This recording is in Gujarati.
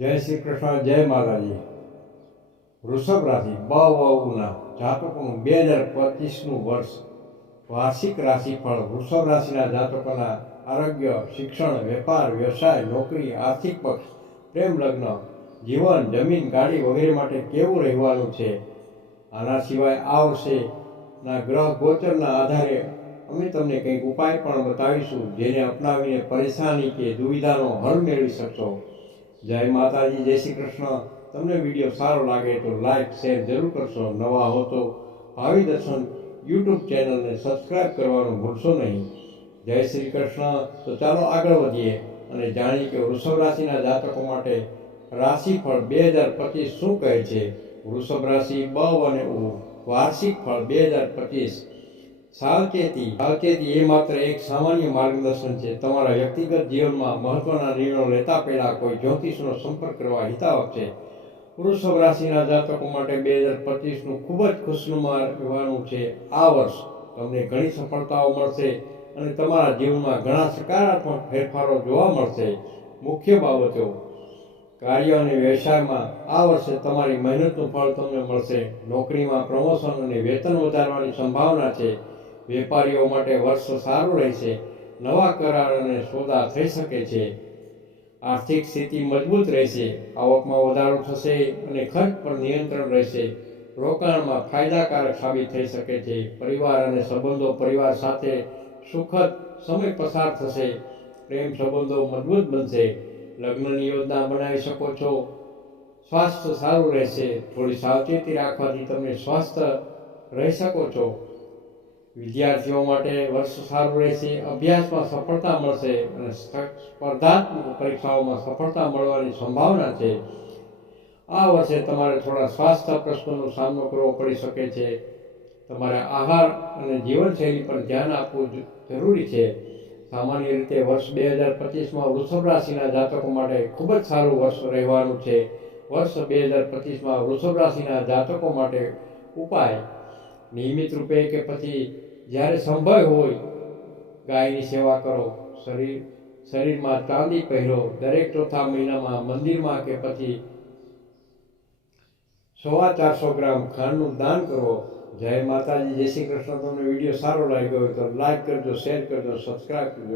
જય શ્રી કૃષ્ણ, જય માતાજી. વૃષભ રાશિ બહુના જાતકોનું બે હજાર પચીસનું વર્ષ વાર્ષિક રાશિફળ. વૃષભ રાશિના જાતકોના આરોગ્ય, શિક્ષણ, વેપાર, વ્યવસાય, નોકરી, આર્થિક પક્ષ, પ્રેમ, લગ્ન, જીવન, જમીન, ગાડી વગેરે માટે કેવું રહેવાનું છે? આના સિવાય આ વર્ષેના ગ્રહ ગોચરના આધારે અમે તમને કંઈક ઉપાય પણ બતાવીશું, જેને અપનાવીને પરેશાની કે દુવિધાનો હલ મેળવી શકશો. જય માતાજી, જય શ્રી કૃષ્ણ. તમને વીડિયો સારો લાગે તો લાઈક, શેર જરૂર કરશો. નવા હો તો ભાવિ દર્શન યુટ્યુબ ચેનલને સબસ્ક્રાઇબ કરવાનું ભૂલશો નહીં. જય શ્રી કૃષ્ણ. તો ચાલો આગળ વધીએ અને જાણીએ કે વૃષભ રાશિના જાતકો માટે રાશિફળ બે હજાર પચીસ શું કહે છે? વૃષભ રાશિ બ અને ઉ. વાર્ષિક ફળ બે હજાર પચીસ સાવચેતી સાવચેતી એ માત્ર એક સામાન્ય માર્ગદર્શન છે. તમારા વ્યક્તિગત જીવનમાં મહત્વના નિર્ણયો લેતા પહેલા કોઈ જ્યોતિષનો સંપર્ક કરવા હિતાવક છે. વૃષભ રાશિના જાતકો માટે બે હજાર પચીસનું ખૂબ જ ખુશનુમા રહેવાનું છે આ વર્ષ. તમને ઘણી સફળતાઓ મળશે અને તમારા જીવનમાં ઘણા સકારાત્મક ફેરફારો જોવા મળશે. મુખ્ય બાબતો, કાર્ય અને વ્યવસાયમાં આ વર્ષે તમારી મહેનતનું ફળ તમને મળશે. નોકરીમાં પ્રમોશન અને વેતન વધારવાની સંભાવના છે. વેપારીઓ માટે વર્ષ સારું રહેશે, નવા કરાર અને સોદા થઈ શકે છે. આર્થિક સ્થિતિ મજબૂત રહેશે, આવકમાં વધારો થશે અને ખર્ચ પર નિયંત્રણ રહેશે. રોકાણમાં ફાયદાકારક સાબિત થઈ શકે છે. પરિવાર અને સંબંધો પરિવાર સાથે સુખદ સમય પસાર થશે. પ્રેમ સંબંધો મજબૂત બનશે. લગ્નની યોજના બનાવી શકો છો. સ્વાસ્થ્ય સારું રહેશે. થોડી સાવચેતી રાખવાથી તમે સ્વસ્થ રહી શકો છો. વિદ્યાર્થીઓ માટે વર્ષ સારું રહેશે, અભ્યાસમાં સફળતા મળશે અને સ્પર્ધાત્મક પરીક્ષાઓમાં સફળતા મળવાની સંભાવના છે. આ વર્ષે તમારે થોડા સ્વાસ્થ્ય પ્રશ્નોનો સામનો કરવો પડી શકે છે. તમારે આહાર અને જીવનશૈલી પર ધ્યાન આપવું જરૂરી છે. સામાન્ય રીતે વર્ષ બે હજાર પચીસમાં વૃષભ રાશિના જાતકો માટે ખૂબ જ સારું વર્ષ રહેવાનું છે. વર્ષ બે હજાર પચીસમાં વૃષભ રાશિના જાતકો માટે ઉપાય. નિયમિત રૂપે કે પછી જ્યારે સંભવ હોય, ગાયની સેવા કરો. શરીર, શરીરમાં ચાંદી પહેરો. દરેક ચોથા મહિનામાં મંદિરમાં કે પછી સવા ચારસો ગ્રામ ખાંડનું દાન કરો. જય માતાજી. જય શ્રી કૃષ્ણ. તમને વીડિયો સારો લાગ્યો હોય તો લાઈક કરજો, શેર કરજો, સબસ્ક્રાઈબ કરજો.